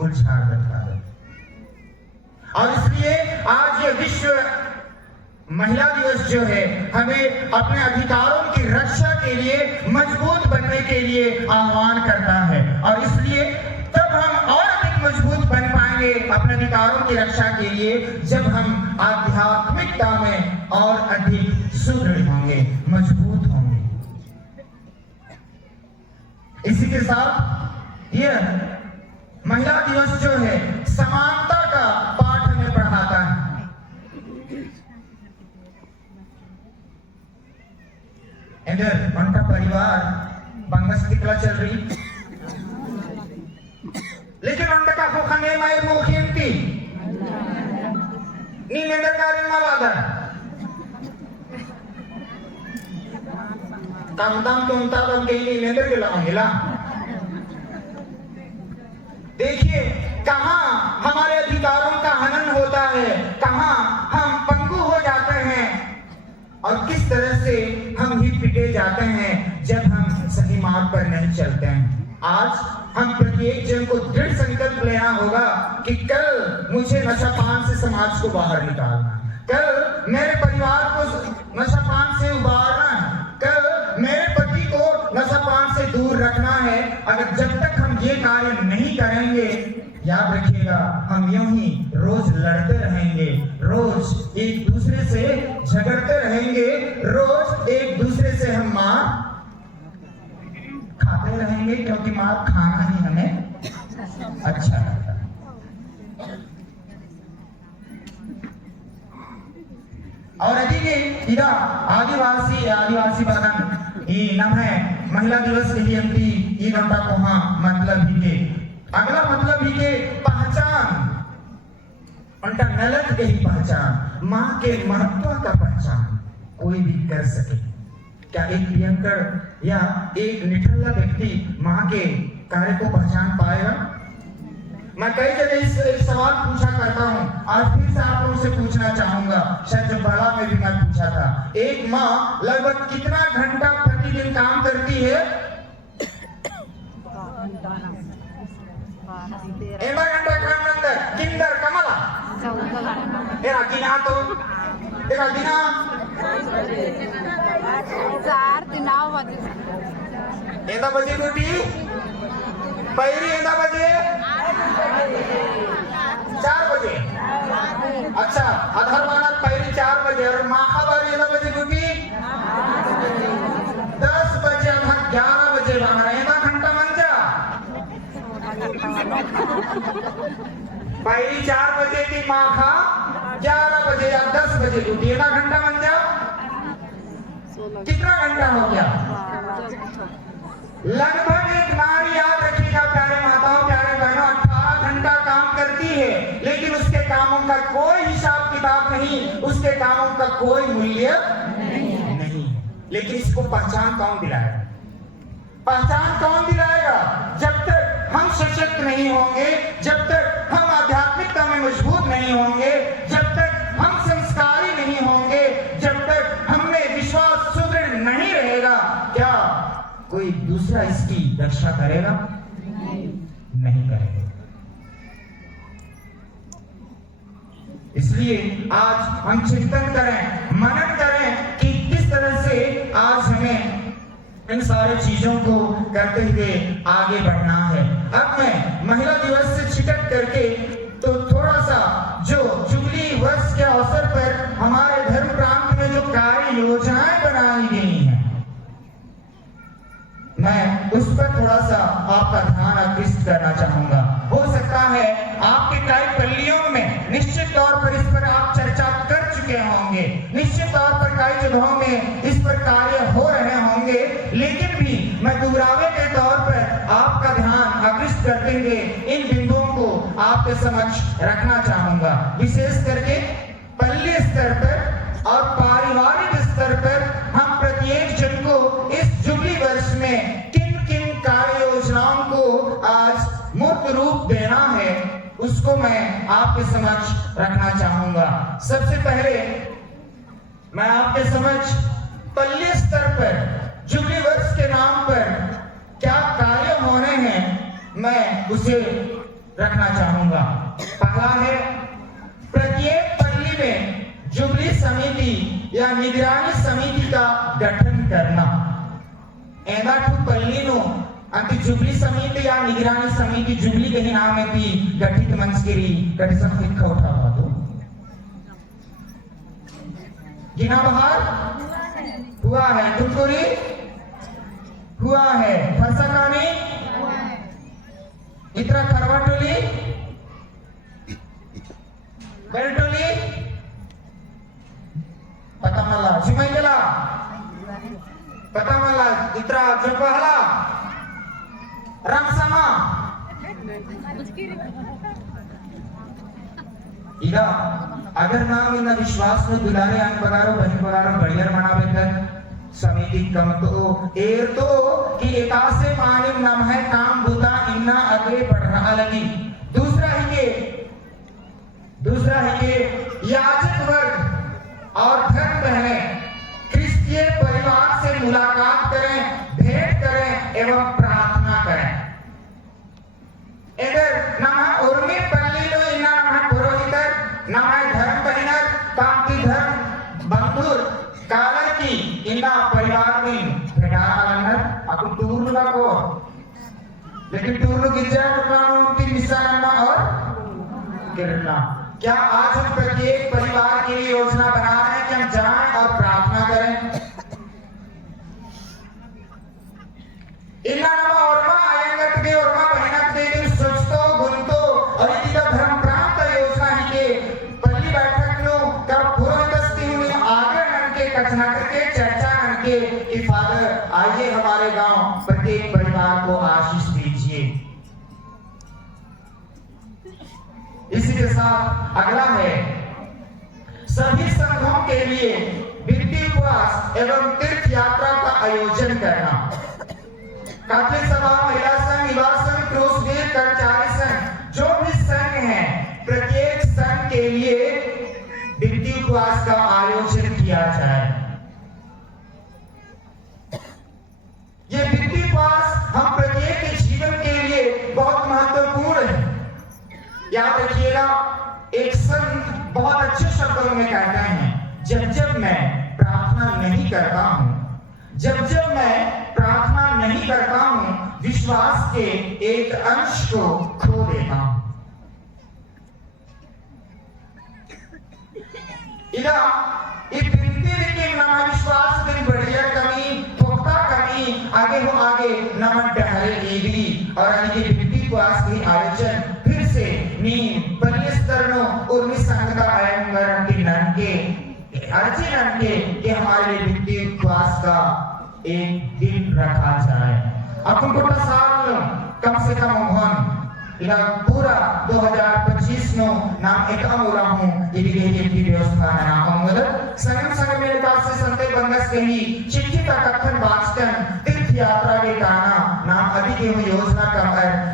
उलझाड़ दिखा दे। और इसलिए आज ये विश्व महिला दिवस जो है हमें अपने अधिकारों की रक्षा के लिए मजबूत बनने के लिए आह्वान करता है। और इसलिए तब हम और अधिक मजबूत बन पाएंगे अपने अधिकारों की रक्षा के लिए जब हम आध्यात्मिकता में और अधिक सुदृढ़ होंगे, मजबूत होंगे। इसी के साथ यह महिला दिवस जो है समानता का पाठ हमें पढ़ाता है। इधर उनका परिवार बंगस्तिकला चल रही, लेकिन उनका होखने मायर मोखियंती नी नेंदरकारिन मालादा काम तुमता तब गई नेंदर के लाऊंगिला। देखिए कहां हमारे अधिकारों का हनन होता है, कहां हम पंगु हो जाते हैं और किस तरह से हम ही पिटे जाते हैं जब हम सही मार्ग पर नहीं चलते हैं। आज हम प्रत्येक जन को दृढ़ संकल्प लेना होगा कि कल मुझे नशापान से समाज को बाहर निकालना, कल मेरे परिवार को नशापान से उबारना, कल मेरे पति को नशापान से दूर रखना है। अगर जब तक हम ये कार्य नहीं करेंगे, याद रखिएगा हम यूं ही रोज लड़ते रहेंगे, रोज एक दूसरे से झगड़ते रहेंगे, रोज एक दूसरे से हम मार खाते रहेंगे, क्योंकि मार खाना ही हमें अच्छा लगता है। और अभी आदिवासी बहन ये नाम है महिला दिवस के लिए ये घंटा को हाँ मतलब ही के अगला मतलब ही के पहचान, उनका नलक के ही पहचान, माँ के महत्व का पहचान कोई भी कर सके। क्या एक प्रियंकर या एक निठल्ला व्यक्ति माँ के कार्य को पहचान पाएगा? मैं कई जगह एक सवाल पूछा करता हूँ, आज फिर से आप लोगों से पूछना चाहूंगा, शायद जब बड़ा में भी मैं पूछा था। एक माँ लगभग कितना घंटा प्रतिदिन काम करती है? 1 घंटा काम नंतर किंदर कमला एरा गिना तो एरा गिना 4 बजे ड्यूटी पहिरी 1 बजे 4 बजे अच्छा अधर मानक पहिरी 4 बजे और माखाबारी 1 बजे ड्यूटी 10 बजे अधर 11 बजे बाहर 1 घंटा मंजा पहिरी 4 बजे की माखा 11 बजे या 10 बजे ड्यूटी 1 घंटा मंजा कितना घंटा हो गया? लगभग एक नारी, याद रखिएगा प्यारे माताओं प्यारे बहनों, 18 घंटा काम करती है, लेकिन उसके कामों का कोई हिसाब किताब नहीं, उसके कामों का कोई मूल्य नहीं। लेकिन इसको पहचान कौन दिलाएगा? पहचान कौन दिलाएगा? जब तक हम सशक्त नहीं होंगे, जब तक हम आध्यात्मिकता में मजबूत नहीं होंगे, जब तक हम संस्कारी नहीं होंगे, जब तक हमें विश्वास सुदृढ़ नहीं रहेगा, क्या कोई दूसरा इसकी रक्षा करेगा? नहीं करेगा। इसलिए आज हम चिंतन करें, मनन करें कि किस तरह से आज हमें इन सारे चीजों को करते हुए आगे बढ़ना है। अब मैं महिला दिवस से छिटक करके तो थोड़ा सा जो जुबली वर्ष के अवसर पर हमारे धर्म प्रांत में जो कार्य योजनाएं बनाई गई हैं, मैं उस पर थोड़ा सा आपका ध्यान आकृष्ट करना चाहूंगा। हो सकता है आपके कई पल्लियों में निश्चित तौर पर इस पर आप चर्चा कर चुके होंगे, निश्चित तौर पर कई जगहों में इस पर कार्य हो रहे होंगे, लेकिन भी मैं दोहरावे के तौर पर आपका ध्यान आकृष्ट करते हुए इन बिंदुओं को आपके समक्ष रखना चाहूंगा। विशेष करके पल्ली स्तर पर और पारिवारिक स्तर पर हम प्रत्येक जन को इस जुबली वर्ष में किन किन कार्य योजनाओं को आज मूर्त रूप देना है, उसको मैं आपके समक्ष रखना चाहूंगा। सबसे पहले मैं आपके समक्ष पल्ली स्तर पर जुबली वर्ष के नाम पर क्या कार्य होने हैं, मैं उसे रखना चाहूंगा। पहला है, प्रत्येक पल्ली में जुबली समिति या निगरानी समिति का गठन करना। एदा ठू पल्ली नो अंति जुबली समिति या निगरानी समिति जुबली के नाम में भी गठित मंचगिरी गठित लिखा उठा दो गिना बाहर हुआ है, कुरकुरी हुआ है, फरसाकानी इतना खरवाटोली बेल्टोली पता मला जिमाई गेला पता मला इतना जपहला रामसमा इदा अगर नाम इन विश्वास में दुलारे अंग बगारो बहन बगारो बढ़िया मनावे समिति कम तो एर तो कि एकासे मानिव नाम है काम बुता इन्ना आगे बढ़ रहा लगी। दूसरा है कि याजक वर्ग और धर्म बहनें क्रिस्तीय परिवार से मुलाकात करें, भेंट करें एवं प्रार्थना करें। अगर नाम उर्मी पल्ली लो इन्ना नाम पुरोहितर नाम धर्म बहनर कांति धर्म बंधुर कालर की इन्ना परिवार में भेड़ा अलनर aku turun को लेकिन टूर गिरजा टुकड़ों की निशाना और गिरना। क्या आज हम प्रत्येक परिवार के लिए योजना बना रहे हैं कि हम जाएं और प्रार्थना करें? इन्ना नामा औरमा आयंगत के औरमा बहनत के दिन सोचतो गुनतो और इधर धर्म प्रांत योजना ही के पल्ली बैठक नो कर पुरोहितस्ती हुई आगे नन के कचना करके चर्चा नन के कि फादर आइए हमारे गांव प्रत्येक परिवार को आशीष दीजिए। इसी के साथ अगला है, सभी संघों के लिए वित्तीय उपवास एवं तीर्थ यात्रा का आयोजन करना। कैथोलिक सभा, महिला संघ, युवा संघ, क्रूसवीर, कर्मचारी संघ, जो भी संघ है प्रत्येक संघ के लिए वित्तीय उपवास का आयोजन किया जाए। ये वित्तीय उपवास हम प्रत्येक के जीवन के लिए बहुत महत्वपूर्ण है। याद रखिएगा, एक संत बहुत अच्छे शब्दों में कहते हैं, जब मैं प्रार्थना नहीं करता हूं, जब मैं प्रार्थना नहीं करता हूं, विश्वास के एक अंश को खो देता हूं। इला विश्वास दिन बढ़िया कमी पुख्ता कमी आगे नमन टहरे एगी और अनिके वित्तीय उपवास के आयोजन फिर से नीम पल्ली स्तरनो उर्मी संघ का आयोजन की नन के अर्जी नन के हमारे लिए वित्तीय उपवास का एक दिन रखा जाए। अपन को साल कम से कम होन इला पूरा 2025 नो नाम एक अमूला हूं ये की व्यवस्था है नाम अंगल संग मेरे पास से संते बंगस कही चिट्ठी का कथन वाचन तीर्थ यात्रा के गाना नाम अधिक हो योजना का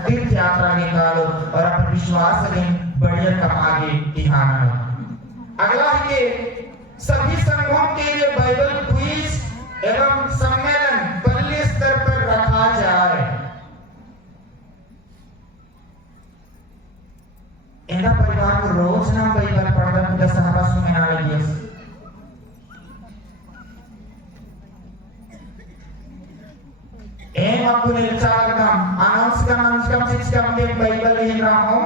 तीर्थ यात्रा निकालो और अपने विश्वास दिन बढ़िया कम आगे ध्यान। अगला है कि सभी संघों के लिए बाइबल क्विज एवं सम्मेलन पल्ली स्तर पर रखा जाए। एना परिवार को रोज नाम बाइबल पढ़ना पूरा सहवास में आना लगी। एम आपको निर्चालकम अनाउंस कम के बाइबल लेन रहा हूं।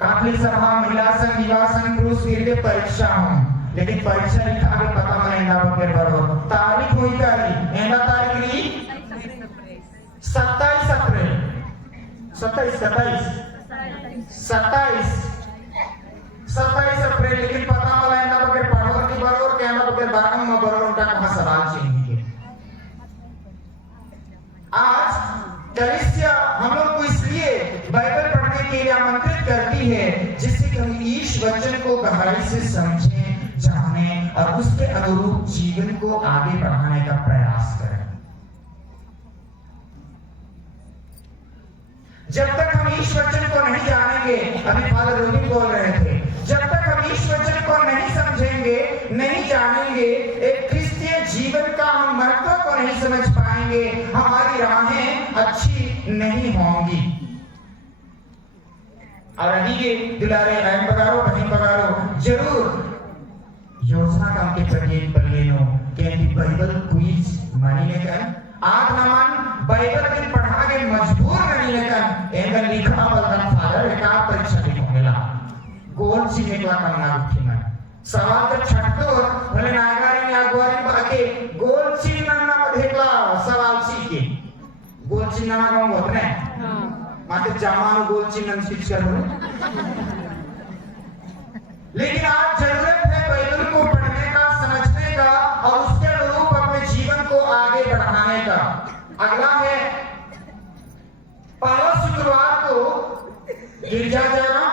कैथोलिक सभा, महिला संघ, युवा संघ, क्रूसवीर के परीक्षा हूं, लेकिन परीक्षा लिखा के पता मैं ना बकर बरो तारीख हुई करी एना तारीख ली 27 अप्रैल 27 अप्रैल, लेकिन पता मला एना बकर पढ़ो की बरो और कहना बकर बारम में बरो उनका कहां सवाल चाहिए। आज कलीसिया हम लोग को इसलिए बाइबल पढ़ने के लिए आमंत्रित करती है जिससे कि हम ईश वचन को गहराई से समझें, जानें और उसके अनुरूप जीवन को आगे बढ़ाने का प्रयास करें। जब तक हम ईश वचन को नहीं जानेंगे, अभी फादर रोहित बोल रहे थे, जब तक हम ईश वचन को नहीं समझेंगे, नहीं जानेंगे, एक क्रिस्तीय जीवन का हम महत्व को नहीं समझ पाएंगे, हमारी राहें अच्छी नहीं होंगी। और अभी के दुलारे बहन बगारो बहन बगारो जरूर योजना काम के प्रत्येक पल्लेनो के बाइबल क्विज मानी लेकर आज नमन बाइबल के पढ़ा के मजबूर नहीं लेकर एंगल लिखा बलदन फादर एक परीक्षा लिखोगेला गोल सीने का काम ना उठी मैं सवाल तो छटतो भले नागारी ने अगवारी बाके गोल चिन्ह ना मधेकला सवाल सीखे गोल चिन्ह ना काम होते हैं माते जामानु गोल चिन्ह स्विच कर बोले लेकिन आज जरूरत है बाइबल को पढ़ने का समझने का और उसके अनुरूप अपने जीवन को आगे बढ़ाने का। अगला है पहला शुक्रवार को गिरजा जाना,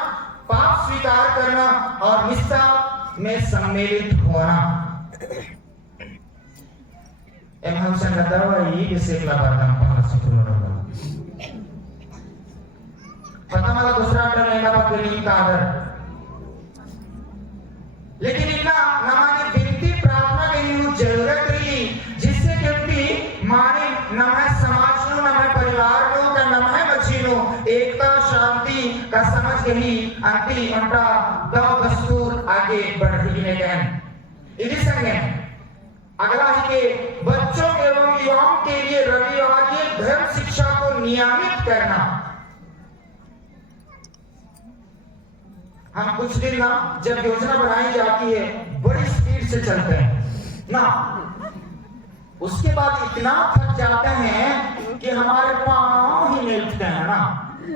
पाप स्वीकार करना और मिस्सा में सम्मिलित होना। एम हम संगतवा ये किसे लाभार्थम पहला शुक्रवार होगा। पता मला दूसरा अंडर लेना बकरी का आदर लेकिन इतना नमाने विनती प्रार्थना के लिए जरूरत रही जिससे व्यक्ति माने नमः समाज नो नमः परिवार नो का नमः मछीनो एकता शांति का समझ गई अंति उनका दाव दस्तूर आगे बढ़ रही है गहन इसी संगे अगला है कि बच्चों एवं युवाओं के लिए रविवार धर्म शिक्षा को नियमित करना। हम कुछ दिन ना जब योजना बनाई जाती है बड़ी स्पीड से चलते हैं ना उसके बाद इतना थक जाते हैं कि हमारे पांव ही नहीं उठते हैं ना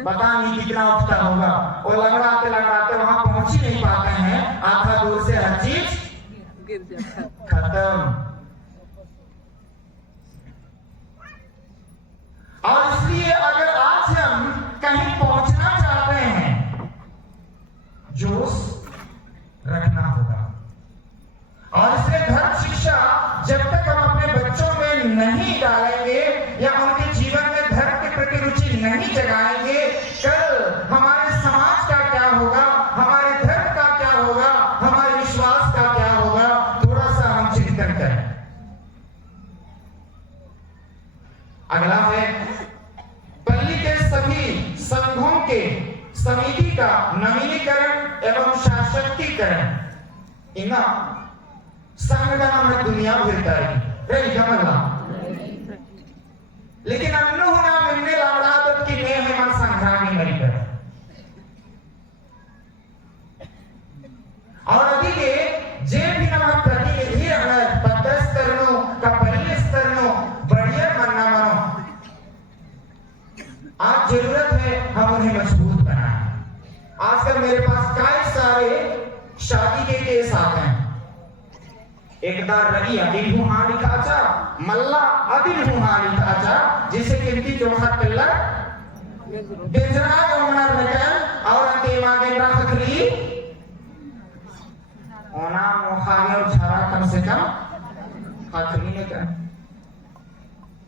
पता नहीं कितना उठता होगा और लंगड़ाते वहां पहुंच ही नहीं पाते हैं आधा दूर से हर चीज खत्म। और इसलिए अगर आज हम कहीं पहुंचना चाहते हैं जोश रखना होगा और इसलिए धर्म शिक्षा जब तक हम अपने बच्चों में नहीं डालेंगे या उनके जीवन में धर्म के प्रति रुचि नहीं जगाएंगे कल हमारे समाज का क्या होगा, हमारे धर्म का क्या होगा, हमारे विश्वास का क्या होगा, थोड़ा सा हम चिंतन करें। अगला है पल्ली के सभी संघों के समिति का नवीनीकरण एवं सशक्तिकरण। इना संघ का नाम है दुनिया भरता है लेकिन अन्य होना मिलने लाड़ा तब की ने है मन संघरानी मिलकर और अभी के जे भी नाम प्रतिनिधि अगर पदस्थरनो का पहले स्तरनो बढ़िया बनना मानो आज जरूरत है हम उन्हें मजबूत बनाएं। आजकल मेरे पास कई सारे शादी के केस आते हैं एकदार रही अदिल हुआ लिखा था मल्ला अदिल हुआ लिखा था जिसे किंती जोखा पिल्लर बेजरा जोमनर लेकर और अंतेमा गेंद्रा खखली ओना मोखागे और झारा कम से कम खखली लेकर।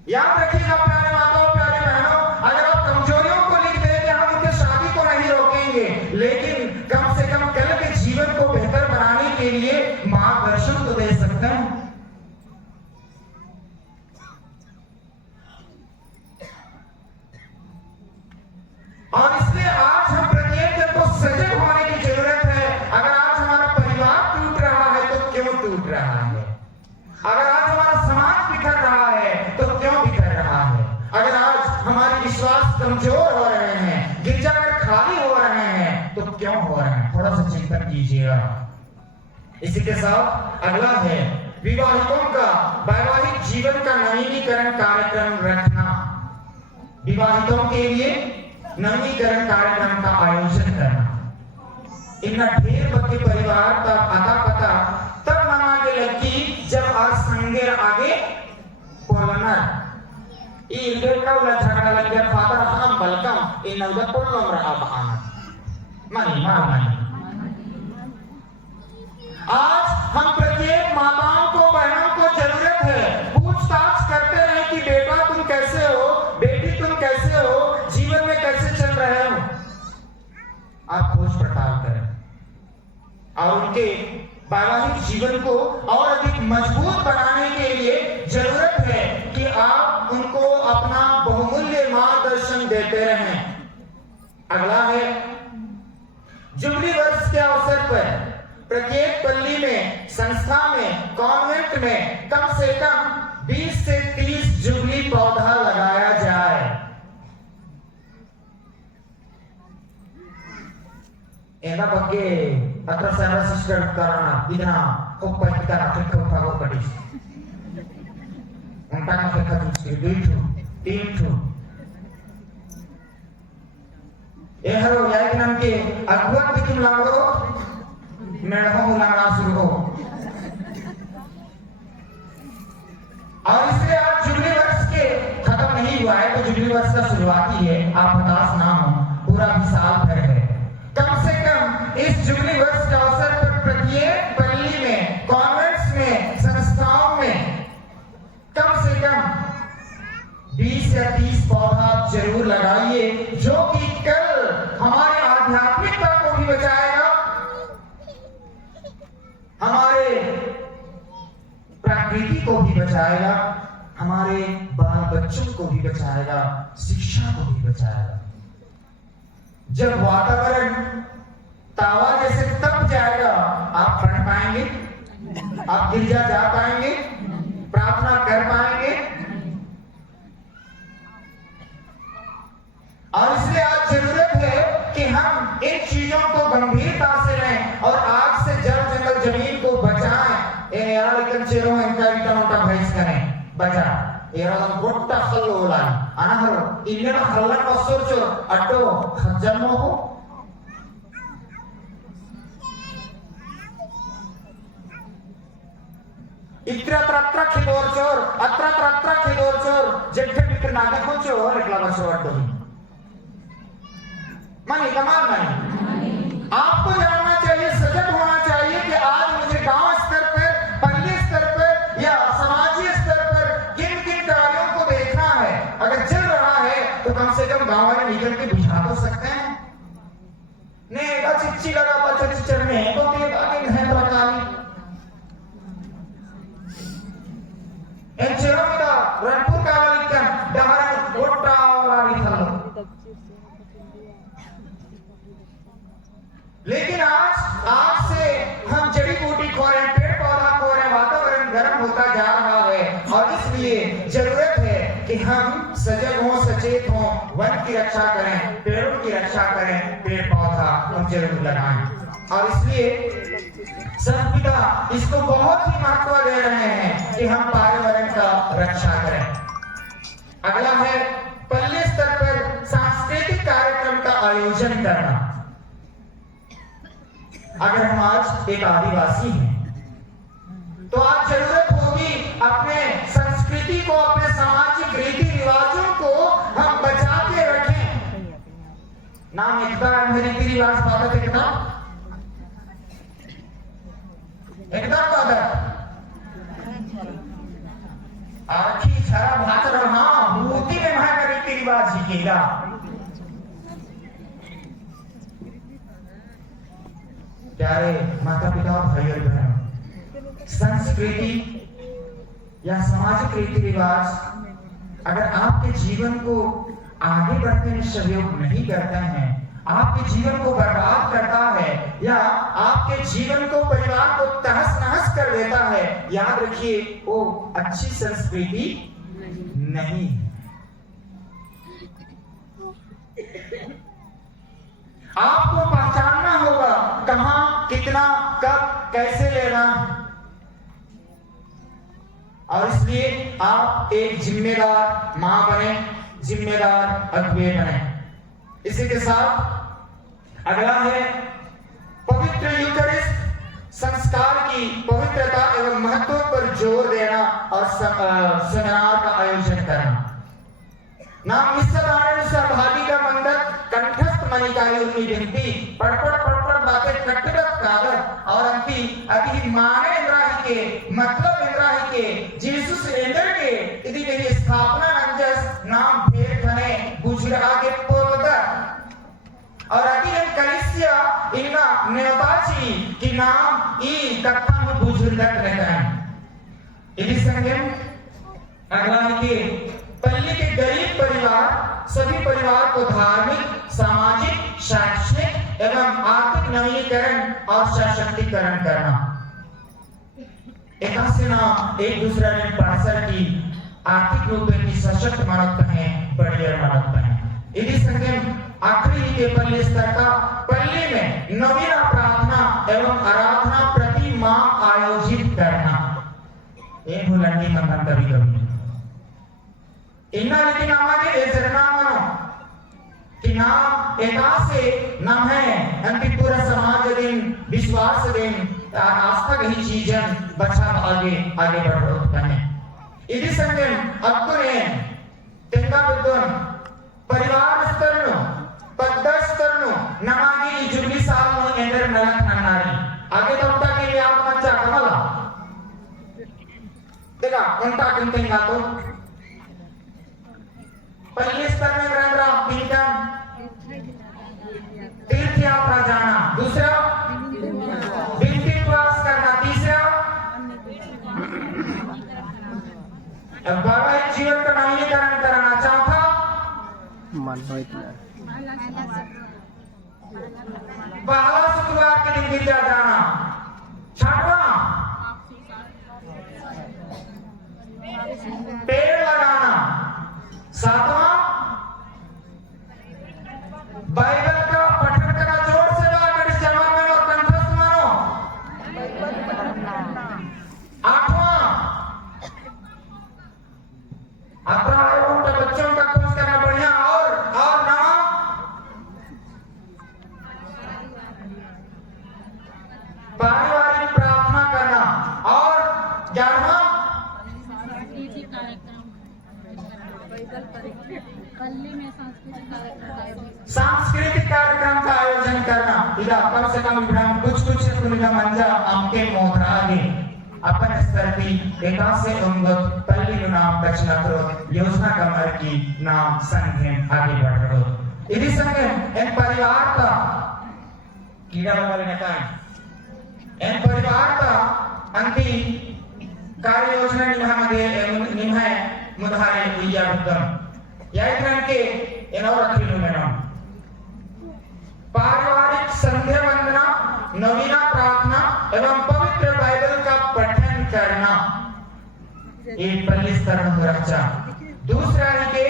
याद रखिएगा प्यारे माताओं प्यारे बहनों अगर आप कमजोरियों को लिख देंगे हम उनके शादी को नहीं रोकेंगे लेकिन कम से कम कल के जीवन को बेहतर बनाने के लिए मार्गदर्शन तो दे सकते हैं। और इसलिए आज हम प्रत्येक जन को सजग होने की जरूरत है। अगर आज हमारा परिवार टूट रहा है तो क्यों टूट रहा है, अगर आज हमारा समाज बिखर रहा है तो क्यों बिखर रहा है, अगर आज हमारे विश्वास कमजोर हो रहे हैं गिरजाघर खाली हो रहे हैं तो क्यों हो रहे हैं, थोड़ा सा चिंतन कीजिएगा। इसी के साथ अगला है विवाहितों का वैवाहिक जीवन का नवीनीकरण कार्यक्रम रखना। विवाहितों के लिए नवीनीकरण कार्यक्रम का आयोजन करना। इनका ढेर बच्चे परिवार तब आता पता तब मनाने लगी जब आज संगे आगे पोलनर इनके का उला झगड़ा लग गया फादर हम बलकम इन नवदत पोलम रहा बहाना मानी मानी। आज हम प्रत्येक माताओं को बहनों को जरूरत है पूछताछ करते रहे कि बेटा तुम कैसे हो, बेटी तुम कैसे हो, जीवन में कैसे चल रहे हो। आप खोज पड़ताल करें और उनके वैवाहिक जीवन को और अधिक मजबूत बनाने के लिए जरूरत है कि आप उनको अपना बहुमूल्य मार्गदर्शन देते रहें। अगला है जुबली वर्ष के अवसर पर प्रत्येक पल्ली में, संस्था में, कॉन्वेंट में कम से कम 20 से 30 जुबली पौधा लगाया जाए। एना बग्गे अत्र सारा सिस्टर करना इतना Copa kita nak kau tahu pedis. Entah nak kau itu, itu. Haro ya kan ke aguat bikin lalu, mereka mulai शुरू हो। और इसलिए आज जुबली वर्ष के खत्म नहीं हुआ है, तो जुबली वर्ष का शुरुआत ही है। आप हताश ना हो, पूरा भी साल भर है। कम से कम इस जुबली वर्ष के अवसर पर प्रत्येक पल्ली में, कॉन्वेंट्स में, संस्थाओं में कम से कम 20 या 30 पौधा जरूर लगाइए, जो कि कल हमारे आध्यात्मिकता को भी बचाएगा, हमारे प्रकृति को भी बचाएगा, हमारे बाल बच्चों को भी बचाएगा, शिक्षा को भी बचाएगा। जब वातावरण तावा जैसे तप जाएगा, आप पढ़ पाएंगे, आप गिरजा जा पाएंगे, प्रार्थना कर पाएंगे। और इसलिए आज जरूरत है कि हम इन चीजों को गंभीरता से लें और आग से जल जंगल जमीन को बचाएं। लेकिन चेरों इनका इतना भैंस करें बचा एरम गोट्टा खल्लो लाई अनहरो इन्हें खल्लन बसोर चोर अड्डो जन्मो हो। इत्र खिदोर चोर अत्र खिदोर चोर जेठे बिकर नागे को चोर एकला बसो अड्डो मानी कमाल मानी। आपको जानना चाहिए, सजग होना चाहिए कि आज मुझे गांव स्तर पर, पल्ली स्तर पर या समाजीय स्तर पर किन किन कार्यों को देखना है। अगर चल रहा है तो कम से कम गांव वाले निकल के बुझा तो सकते हैं। ने का चिच्ची लगा पत्थर चिचर में तो के बाकी है प्रकारी एचरो में रणपुर का वाली का डहरन गोटा वाली था। लेकिन आज से हम जड़ी बूटी खो रहे हैं, पेड़ पौधा खो रहे हैं, वातावरण गर्म होता जा रहा है। और इसलिए जरूरत है कि हम सजग हों, सचेत हों, वन की रक्षा करें, पेड़ों की रक्षा करें, पेड़ पौधा हम जरूर लगाएं। और इसलिए संत पिता इसको बहुत ही महत्व दे रहे हैं कि हम पर्यावरण का रक्षा करें। अगला है पल्ली स्तर पर सांस्कृतिक कार्यक्रम का आयोजन करना। अगर हम आज एक आदिवासी हैं तो आज जरूरत होगी अपने संस्कृति को, अपने सामाजिक रीति रिवाजों को हम बचा के रखें। नाम एकता रीति रिवाज बात एकता आखी छरा भात रहा मूर्ति में वहां रीति रिवाज सीखेगा। प्यारे माता पिता और भाई और बहनों, संस्कृति या सामाजिक रीति रिवाज अगर आपके जीवन को आगे बढ़ने में सहयोग नहीं करते हैं, आपके जीवन को बर्बाद करता है या आपके जीवन को, परिवार को तहस नहस कर देता है, याद रखिए वो अच्छी संस्कृति नहीं है। आपको पहचानना होगा कहां, कितना, कब, कैसे लेना। और इसलिए आप एक जिम्मेदार मां बने, जिम्मेदार अगुवे बने। इसी के साथ अगला है पवित्र यूकरिस्ट संस्कार की पवित्रता एवं महत्व पर जोर देना और सेमिनार का आयोजन करना। नाम मिस्सदानुसार भागी का मंदिर कंठस्थ मणिकारी उन्नी बिनती पड़पड़ बातें कटकट कागर और अंति अभी माने इंद्राही के मतलब इंद्राही के जीसस इंद्र के इदी मेरी स्थापना अंजस नाम फेर खने गुजरा के पोलदा और अति कलिसिया इन्ना नेताची की नाम ई कथन बुजुर्गत रहता है। इदी संगे अगला के पल्ली के गरीब परिवार, सभी परिवार को धार्मिक, सामाजिक, शैक्षणिक एवं आर्थिक नवीनीकरण और सशक्तिकरण करना। एक दूसरा ने पार्सर की आर्थिक रूप में सशक्त मानव है बढ़िया मानव है। इसी संगे आखिरी के पल्ले स्तर का पल्ले में नवीन प्रार्थना एवं आराधना प्रति माह आयोजित करना। ये भूलने मन कभी कभी इन्ना लेकिन हमारे एजरना मनो कि नाम एकासे नाम है अंति पूरा समाज दिन विश्वास दिन आस्था की चीजन बचा आगे आगे बढ़ रहा है। इसी संगे अकुने तेंगा बिदुन परिवार स्तर नो पद्धत स्तर नो नमागी जुबली साल नो एंडर नलक ननारी आगे तो उनका के लिए आप मचा कमला देखा उनका किंतेंगा तो पहले स्तर में ग्रहण पिंकम तीर्थ यात्रा जाना, दूसरा बिंदी प्रवास करना, तीसरा वैवाहिक जीवन का नवीनीकरण कराना, चौथा पहला शुक्रवार के दिन गिरजा जाना, छठवां पेड़ लगाना, सातवां बाइबल का पठन करना। जोर से बात जवान में और कंठस्थ मानो। आठवां अपना बच्चों का खोज करना बढ़िया और नवा पारिवारिक प्रार्थना करना और 11वां सांस्कृतिक कार्यक्रम का आयोजन करना। इधर कम से कम कुछ मंजा आमके मोहरागे अपन स्तर की एकास से उंगत पल्ली नाम रचना करो योजना कमर की नाम संघ आगे बढ़ रहो। इसी संगे इन परिवार का कीड़ा वाले नेता इन परिवार का अंति कार्य योजना निभाए मुधारे उइया बितम याइत्रन के इनोर अखिल में नाम पारिवारिक संध्या वंदना नवीना प्रार्थना एवं पवित्र बाइबल का पठन करना। एक पल्ली स्तर में रक्षा। दूसरा है कि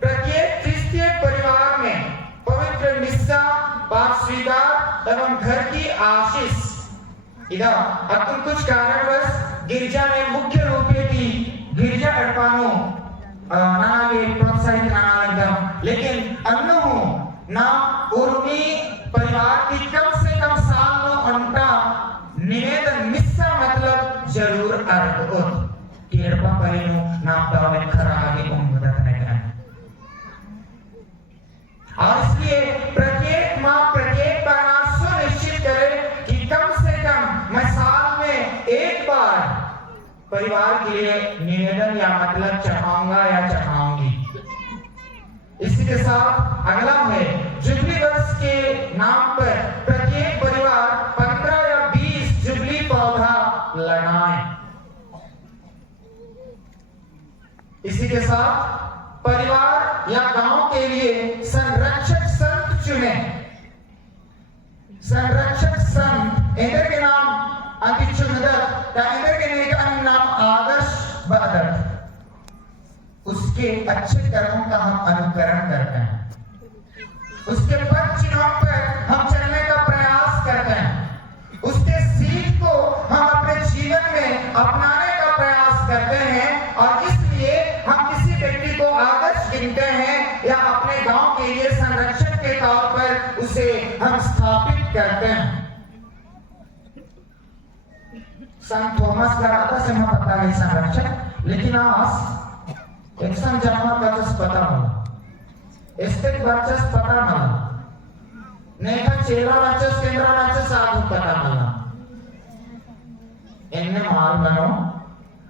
प्रत्येक क्रिस्तीय परिवार में पवित्र मिस्सा पाप स्वीकार एवं घर की आशीष। इधर अब कुछ कारणवश गिरजा में मुख्य रूप की गिरजा अड़पानो नागे प्रोत्साहित नाना लगता, लेकिन अन्नो ना उर्मी परिवार की कम से कम साल नो अंटा निवेदन मिस्सा मतलब जरूर अर्थ हो केरपा परिनो ना पावे खरा आगे को मदद नहीं करना। और इसलिए प्रत्येक माँ प्रत्येक बार सुनिश्चित करे कि कम से कम मैं साल में एक बार परिवार के लिए निवेदन या मतलब चढ़ाऊंगा या चढ़ाऊंगी। इसी के साथ अगला है जुबली वर्ष के नाम पर प्रत्येक परिवार 15 या 20 जुबली पौधा लगाएं। इसी के साथ परिवार या गांव के लिए संरक्षक संत चुने। संरक्षक संत इधर के नाम अतिचुनदत या इधर के नाम आदर्श बदर। उसके अच्छे कर्मों का हम अनुकरण करते हैं, उसके पद चिन्हों पर हम चलने का प्रयास करते हैं, उसके सीख को हम अपने जीवन में अपनाने का प्रयास करते हैं और इसलिए हम किसी व्यक्ति को आदर्श गिनते हैं या अपने गांव के लिए संरक्षक के तौर पर उसे हम स्थापित करते हैं। संत थॉमस का आता से हम पता नहीं संरक्षक, लेकिन आज एक्शन जमा बचस पता मला एस्टेक बचस पता मला नेका चेहरा बचस केंद्र बचस साधु पता मला इनने माल बनो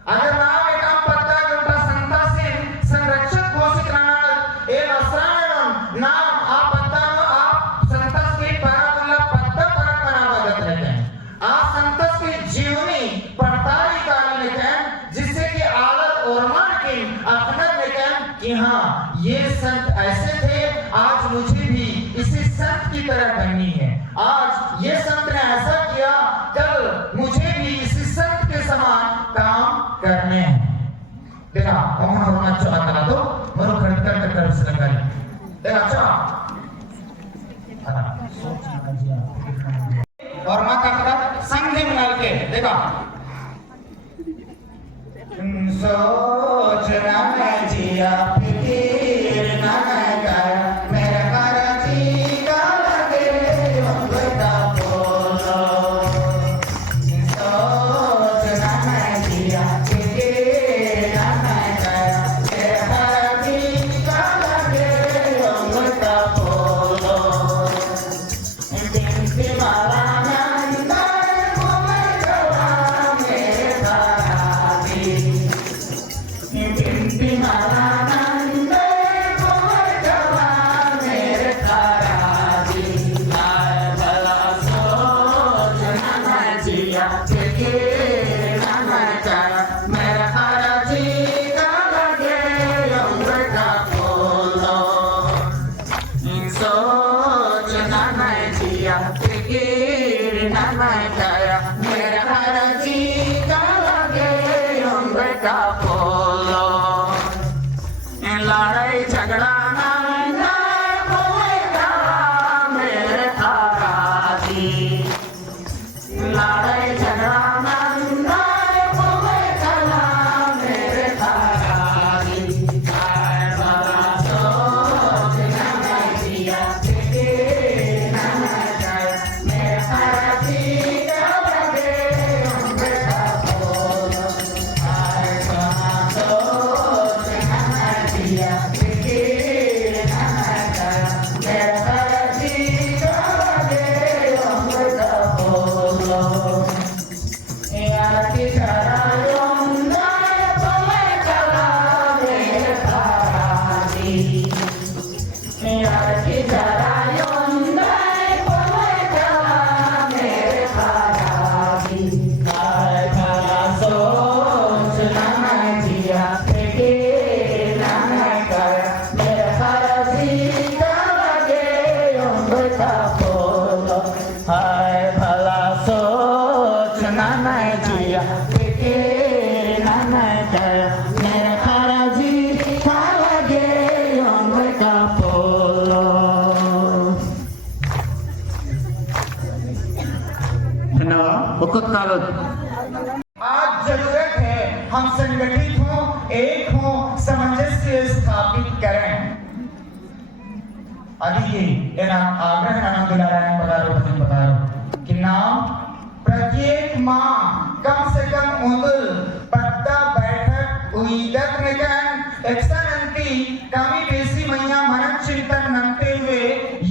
अगर नाम एक पता जोटा संता से संरक्षक घोषित करना ए नसरान नाम आप पता आप संता के पाराला पत्ता पर बना बदत रहते हैं। आप संता के जीवनी पड़ताली काल लेकिन जिससे कि आदत और मान के अपना लेकिन कि हाँ ये संत ऐसे थे, आज मुझे भी इसी संत की तरह करनी है। आज ये संत ने ऐसा किया, कल मुझे भी इसी संत के समान काम करने हैं। देखा कौन होना चाहता तो मरो खरीद कर उस लंगारी देखा अच्छा और माता का संगे मिला के देखा सोचना मैं जिया फिकीर ना कर मेरा कराची का लगे बेटा बोलो सोचना मैं जिया फिकीर ना कर मेरा कराची का लगे बेटा बोलो बिनती मारा लड़ाई झगड़ा लड़ाई झगड़ा आज जरूरत है हम संगठित हों, एक हों, सामंजस्य स्थापित करें। अभी ये आग्रह नाम दिलारायण बतारो कि नाम प्रत्येक माह कम से कम उदल पत्ता बैठक उइदत निकन एक्सनंती कमी बेसी मैया मनन चिंतन नंते हुए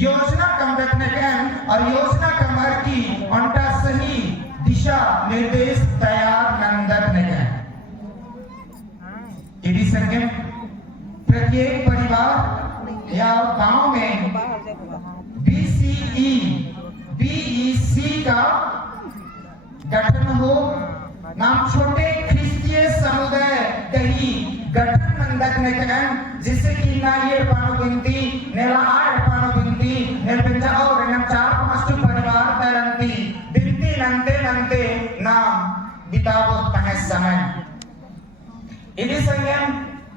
योजना कमदत निकन और योजना कमर की उनका सही दिशा निर्देश तैयार नंदत निकन यदि संगम प्रत्येक परिवार या गांव में BEC का गठन हो। नाम छोटे ख्रिस्तीय समुदाय दही गठन नंदक निकन जिससे कि नारियल पानो बिनती नेला आठ पानो बिनती निर्बिंजा और नम चार पांच परिवार तरंती बिनती नंते नंते नाम बितावत पहे समय इन्हीं संगम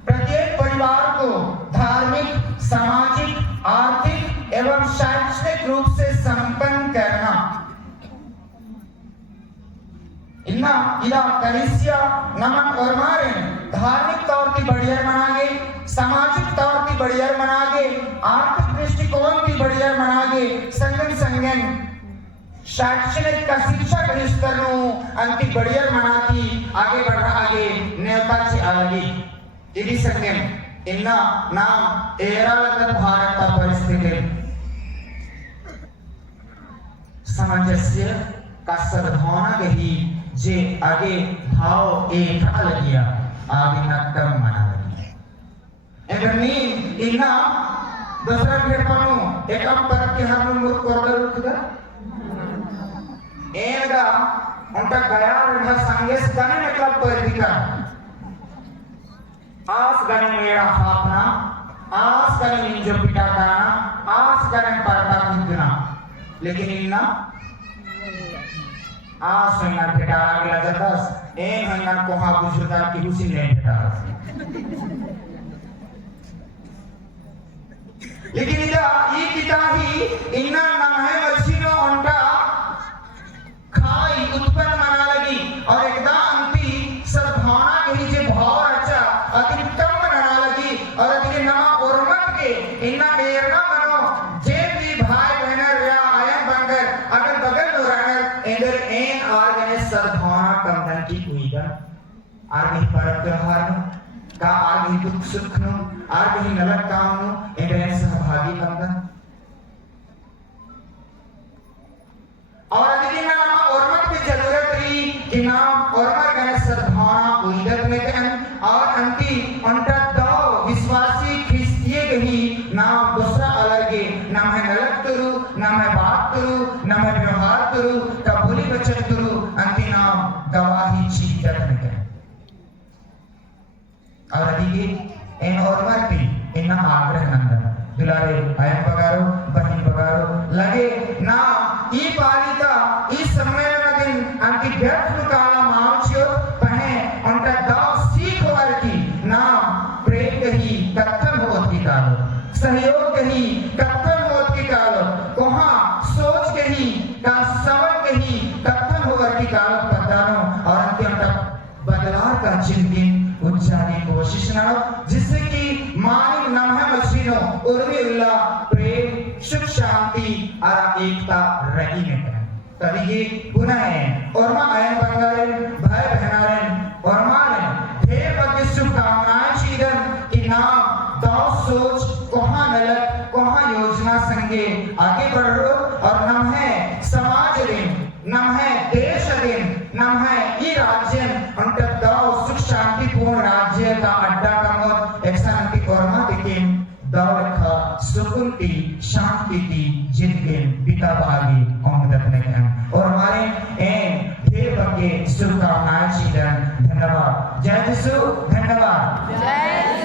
प्रत्येक परिवार को धार्मिक, सामाजिक, आर्थिक एवं शैक्षणिक रूप से संपन्न करना। इन्ना इला कलिसिया नमन और मारे धार्मिक तौर की बढ़िया मनागे, सामाजिक तौर की बढ़िया मनागे, आर्थिक दृष्टिकोण की बढ़िया मनागे, संगन शैक्षणिक का शिक्षा के स्तर अंति बढ़िया मनाती आगे बढ़ रहा आगे नेता से आगे इन्हीं संगम इन्ना नाम एरावत भारत का परिस्थिति सामंजस्य का संभावना गही जे आगे भाव एक लगिया आगे नक्कम मना लगी एवनी इन्ना दूसरा भेड़ पानो एक अब पर के हम मुर्ख कोरल रुकदा एनगा उनका गया रहा संगेस गने निकला परिधिका आस गने मेरा हापना आस गने निंजो पिटा काना आस गने परता कुंजना लेकिन इन्ना आज संगन फेटाला गेला जतस एन हंगन कोहा बुझुरदार की हुसी ने फेटाला लेकिन इदा ई किता ही इन्ना नमहे मछिनो अंटा खाई उत्पन्न मना लगी और एकदा अंती सद्भावना के जे भाव अच्छा अधिकतम मना लगी और अधिक नमा उर्मत के इन्ना डेरना मनो जे भी भाई बहन या आयन बनकर अगर बगल नो रहकर इंदर एन आर्गने सद्भावना कंदन की हुईगा आर्गि परत त्योहार का आर्गि दुख सुख नो आर्गि नलक काम नो इंदर सहभागी कंदन और अधिक नमा उर्मत की जरूरत रही कि नाम उर्मत गने सद्भावना उइदत में कन और अंति अंतर दो विश्वासी ख्रिस्तीय गही नाम दूसरा अलगे नाम है नलक तुरु नाम है बात तुरु नाम है व्यवहार तुरु कबूली बचत तुरु अंति नाम गवाही चीजत में कन और अधिक इन उर्मत इन आग्रह नंदन दुलारे आयन पगारो बहन पगारो लगे ना ई पालिता ई सम्मेलन दिन अंति व्यर्थ काला मांचियो पहे उनका दाव सीख वर की नाम प्रेम कही कथन होत की कालो सहयोग कही कथन होत की कालो कोहा सोच कही का समझ कही कथन होवर की कालो पदानो और अंतिम तक बदलाव का चिंतन उच्चारने की कोशिश ना जिससे कि मानिक नमः मशीनो उर्मिल्ला प्रेम सुख शांति और एकता रही में तभी ये पुनः है और मां आयन बंगारें भाई बहनारें और माने ढेर बच्चे शुभकामनाएं शीदन कि नाम दाव सोच कोहा नलक कोहा योजना संगे आगे बढ़ो और नम है समाज दिन नम है देश दिन नम है ये राज्य अंतर दाव सुख शांति पूर्ण राज्य का अड्डा कमोत एक शांति और मां दिखें दौलखा सुकुंती शांति की जिंदगी पिता बागी अमदत नहीं और हमारे इन ढेर बगे शुभकामनाएं शीदन धन्यवाद जय यीशु धन्यवाद जय